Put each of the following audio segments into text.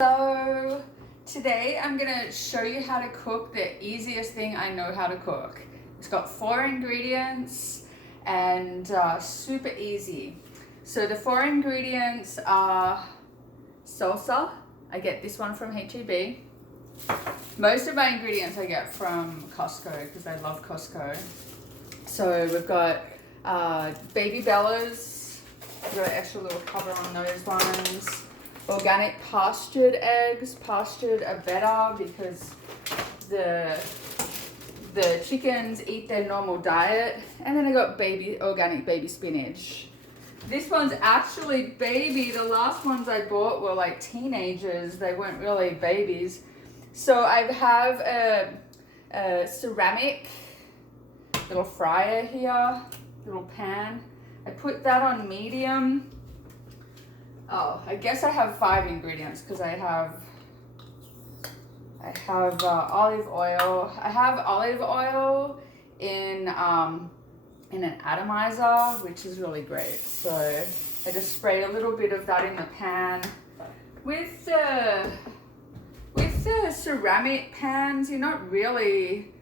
So today I'm gonna show you how to cook the easiest thing I know how to cook. It's got 4 ingredients and super easy. So the 4 ingredients are salsa. I get this one from H-E-B. Most of my ingredients I get from Costco because I love Costco. So we've got baby bellas. We've got an extra little cover on those ones. Organic pastured eggs. Pastured are better because the chickens eat their normal diet. And then I got organic baby spinach. This one's actually baby. The last ones I bought were like teenagers. They weren't really babies. So I have a ceramic little fryer here, little pan. I put that on medium. Oh, I guess I have 5 ingredients because I have olive oil. I have olive oil in an atomizer, which is really great. So I just spray a little bit of that in the pan. With the ceramic pans, you're not really.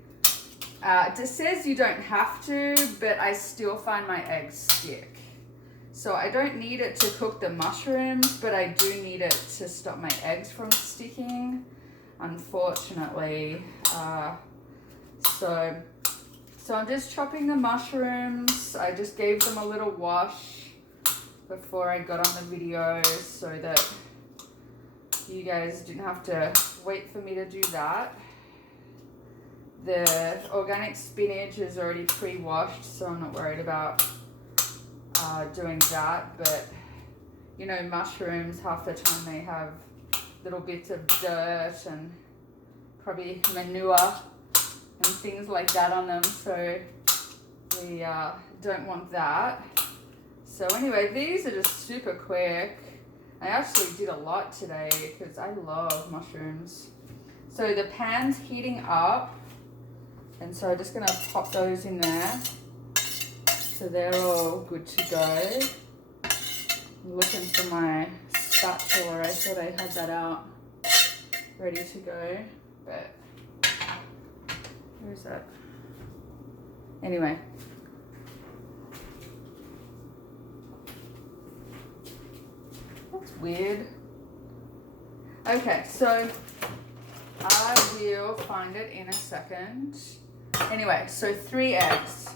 It says you don't have to, but I still find my eggs stick. So I don't need it to cook the mushrooms, but I do need it to stop my eggs from sticking, unfortunately. So I'm just chopping the mushrooms. I just gave them a little wash before I got on the video so that you guys didn't have to wait for me to do that. The organic spinach is already pre-washed, so I'm not worried about doing that. But you know, mushrooms, half the time they have little bits of dirt and probably manure and things like that on them, so we don't want that. So anyway, these are just super quick. I actually did a lot today because I love mushrooms. So the pan's heating up, and so I'm just gonna pop those in there. So they're all good to go. I'm looking for my spatula. I thought I had that out ready to go, but where is that? Anyway. That's weird. Okay, so I will find it in a second. Anyway, so 3 eggs.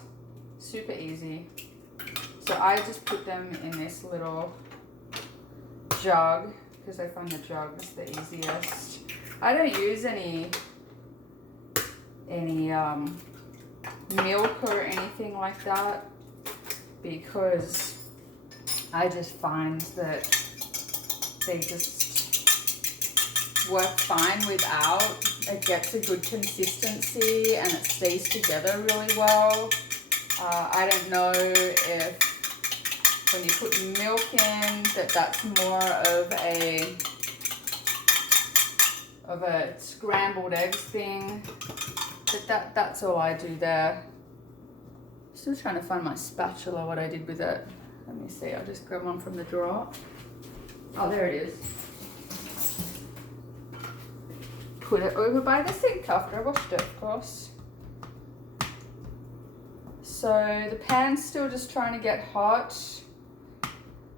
Super easy. So I just put them in this little jug because I find the jug's the easiest. I don't use any milk or anything like that because I just find that they just work fine without. It gets a good consistency and it stays together really well. I don't know if when you put milk in that's more of a scrambled eggs thing. But that's all I do there. Still trying to find my spatula, what I did with it. Let me see, I'll just grab one from the drawer. Oh, there it is. Put it over by the sink after I washed it, of course. So the pan's still just trying to get hot.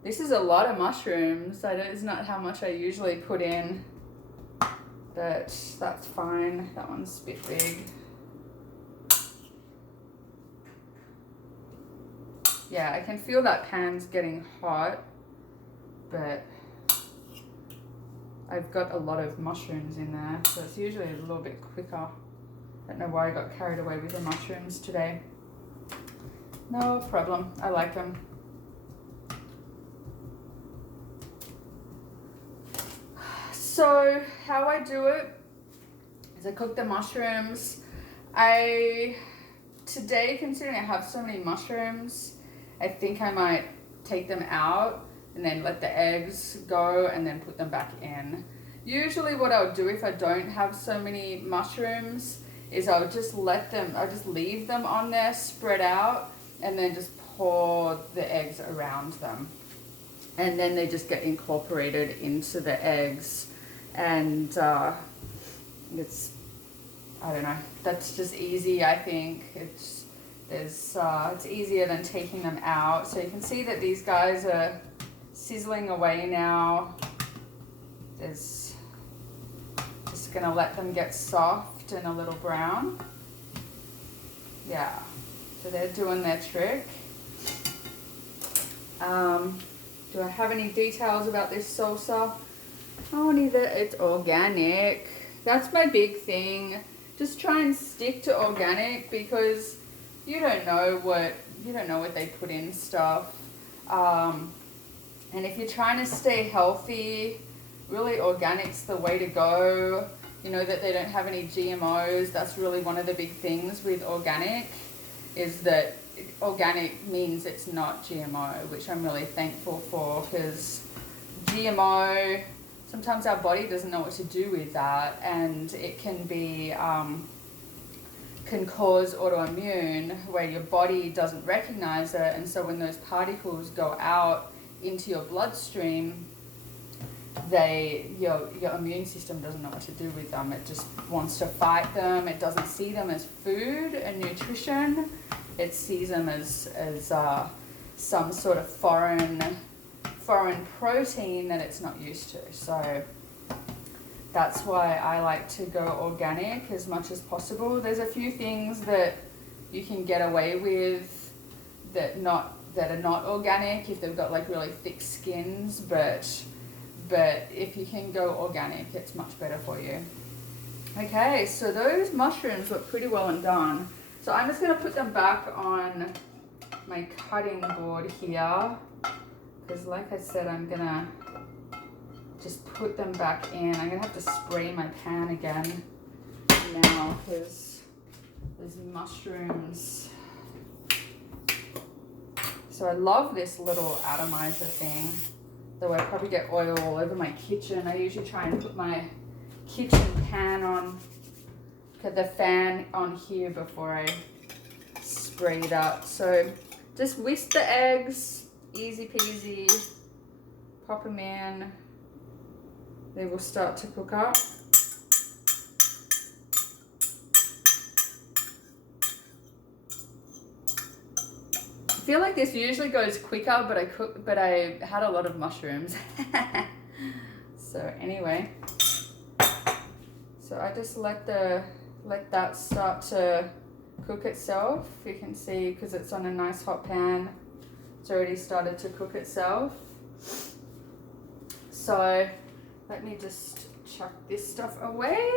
This is a lot of mushrooms. It's not how much I usually put in, but that's fine. That one's a bit big. Yeah, I can feel that pan's getting hot, but I've got a lot of mushrooms in there, so it's usually a little bit quicker. I don't know why I got carried away with the mushrooms today. No problem, I like them. So how I do it is I cook the mushrooms. Today, considering I have so many mushrooms, I think I might take them out and then let the eggs go and then put them back in. Usually what I'll do if I don't have so many mushrooms is I'll just leave them on there spread out and then just pour the eggs around them. And then they just get incorporated into the eggs. and it's, I don't know, that's just easy. I think it's easier than taking them out. So you can see that these guys are sizzling away now. There's just gonna let them get soft and a little brown. Yeah, so they're doing their trick. Do I have any details about this salsa? Only that it's organic. That's my big thing. Just try and stick to organic, because you don't know what they put in stuff. And if you're trying to stay healthy, really organic's the way to go. You know that they don't have any GMOs. That's really one of the big things with organic, is that organic means it's not GMO, which I'm really thankful for, because GMO, sometimes our body doesn't know what to do with that, and it can be can cause autoimmune, where your body doesn't recognize it, and so when those particles go out into your bloodstream, your immune system doesn't know what to do with them. It just wants to fight them. It doesn't see them as food and nutrition. It sees them as some sort of foreign protein that it's not used to. So that's why I like to go organic as much as possible. There's a few things that you can get away with that are not organic if they've got like really thick skins, but if you can go organic, it's much better for you. Okay, so those mushrooms look pretty well and done. So I'm just gonna put them back on my cutting board here, because like I said, I'm gonna just put them back in. I'm gonna have to spray my pan again now, because there's mushrooms. So I love this little atomizer thing, though I probably get oil all over my kitchen. I usually try and put my kitchen pan on, put the fan on here before I spray it up. So just whisk the eggs, easy peasy, pop them in. They will start to cook up. I feel like this usually goes quicker, but I had a lot of mushrooms. So anyway, so I just let that start to cook itself. You can see, because it's on a nice hot pan, it's already started to cook itself. So let me just chuck this stuff away.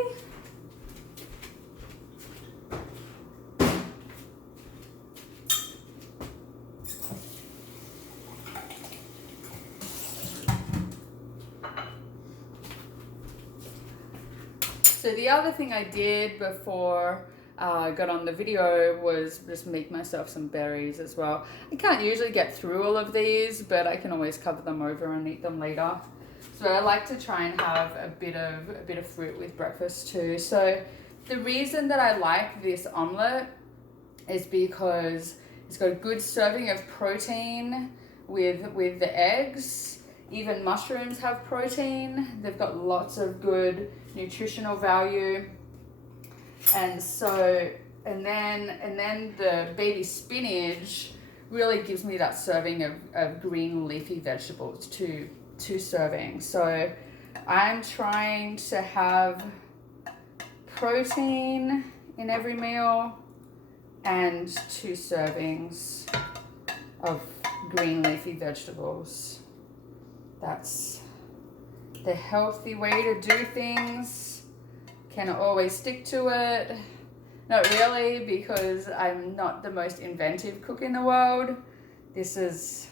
So the other thing I did before I got on the video was just make myself some berries as well. I can't usually get through all of these, but I can always cover them over and eat them later. So I like to try and have a bit of fruit with breakfast too. So the reason that I like this omelette is because it's got a good serving of protein with the eggs. Even mushrooms have protein. They've got lots of good nutritional value. And so, and then the baby spinach really gives me that serving of green leafy vegetables, two servings. So I'm trying to have protein in every meal and 2 servings of green leafy vegetables. That's the healthy way to do things. Can always stick to it. Not really, because I'm not the most inventive cook in the world. This is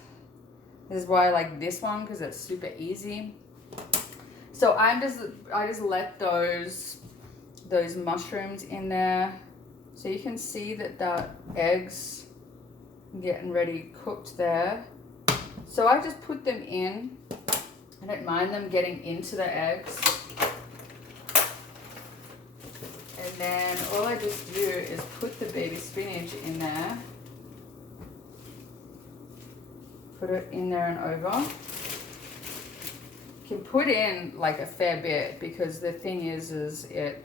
why I like this one, because it's super easy. So I just let those mushrooms in there. So you can see that eggs getting ready cooked there. So I just put them in. I don't mind them getting into the eggs. And then all I just do is put the baby spinach in there. Put it in there and over. can put in like a fair bit, because the thing is it,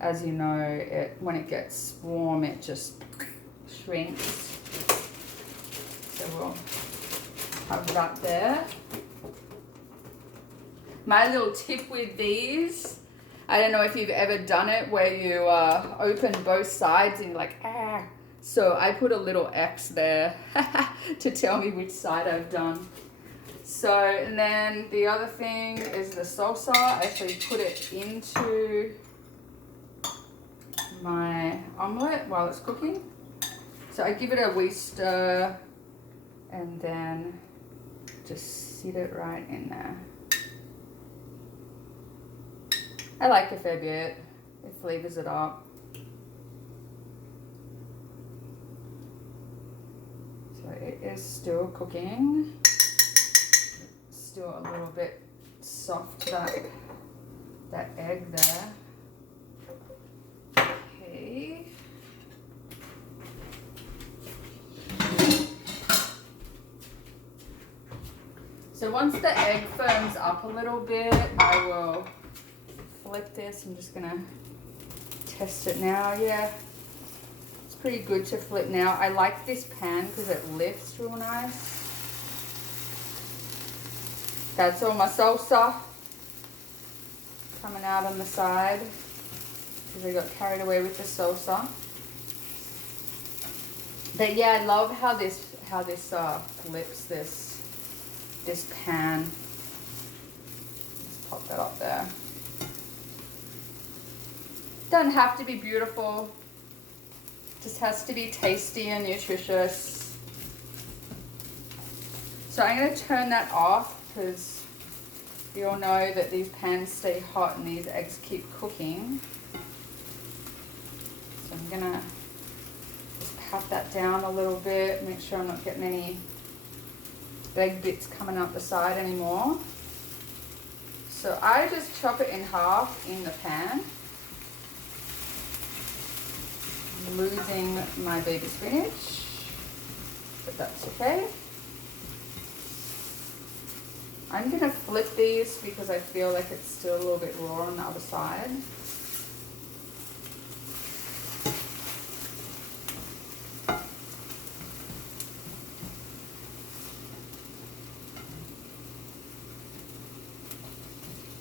as you know, it when it gets warm it just shrinks. So we'll have that there. My little tip with these, I don't know if you've ever done it where you open both sides and you're like, ah. So I put a little X there to tell me which side I've done. So, and then the other thing is the salsa. I actually put it into my omelette while it's cooking. So I give it a wee stir and then just sit it right in there. I like a fair bit. It flavors it up. So it is still cooking. Still a little bit soft, that egg there. Okay. So once the egg firms up a little bit, I will flip this. I'm just gonna test it now. Yeah, it's pretty good to flip now. I like this pan because it lifts real nice. That's all my salsa coming out on the side because I got carried away with the salsa. But yeah, I love how this flips this pan. Just pop that up there. Doesn't have to be beautiful. Just has to be tasty and nutritious. So I'm going to turn that off because you all know that these pans stay hot and these eggs keep cooking. So I'm going to just pat that down a little bit, make sure I'm not getting any egg bits coming out the side anymore. So I just chop it in half in the pan, losing my baby spinach, but that's okay. I'm gonna flip these because I feel like it's still a little bit raw on the other side.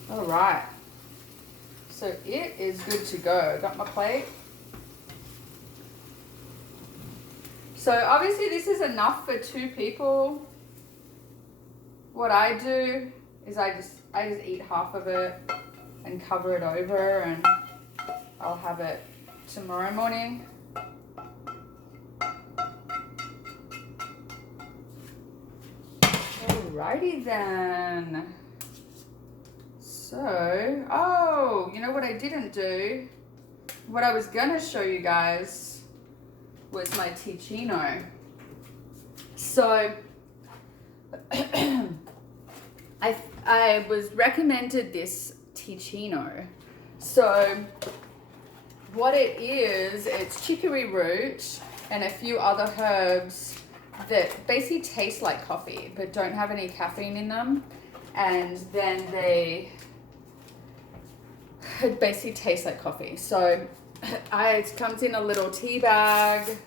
All right, so it is good to go. Got my plate. So obviously this is enough for 2 people. What I do is I just eat half of it and cover it over, and I'll have it tomorrow morning. Alrighty then. So, oh, you know what I didn't do? What I was gonna show you guys was my ticino. So, I was recommended this ticino. So, what it is, it's chicory root and a few other herbs that basically taste like coffee but don't have any caffeine in them. And then it basically tastes like coffee. So it comes in a little tea bag,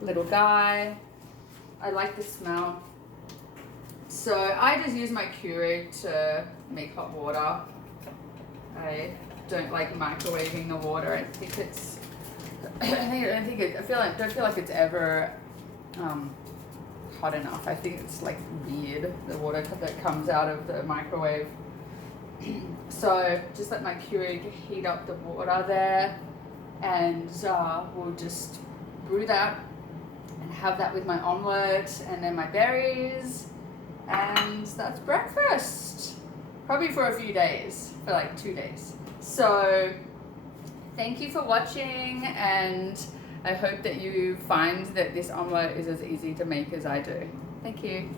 little guy. I like the smell. So I just use my Keurig to make hot water. I don't like microwaving the water. I think it's, don't feel like it's ever hot enough. I think it's like weird, the water that comes out of the microwave. So just let my Keurig heat up the water there, and we'll just brew that and have that with my omelette and then my berries, and that's breakfast. Probably for a few days, for like 2 days. So thank you for watching, and I hope that you find that this omelette is as easy to make as I do. Thank you.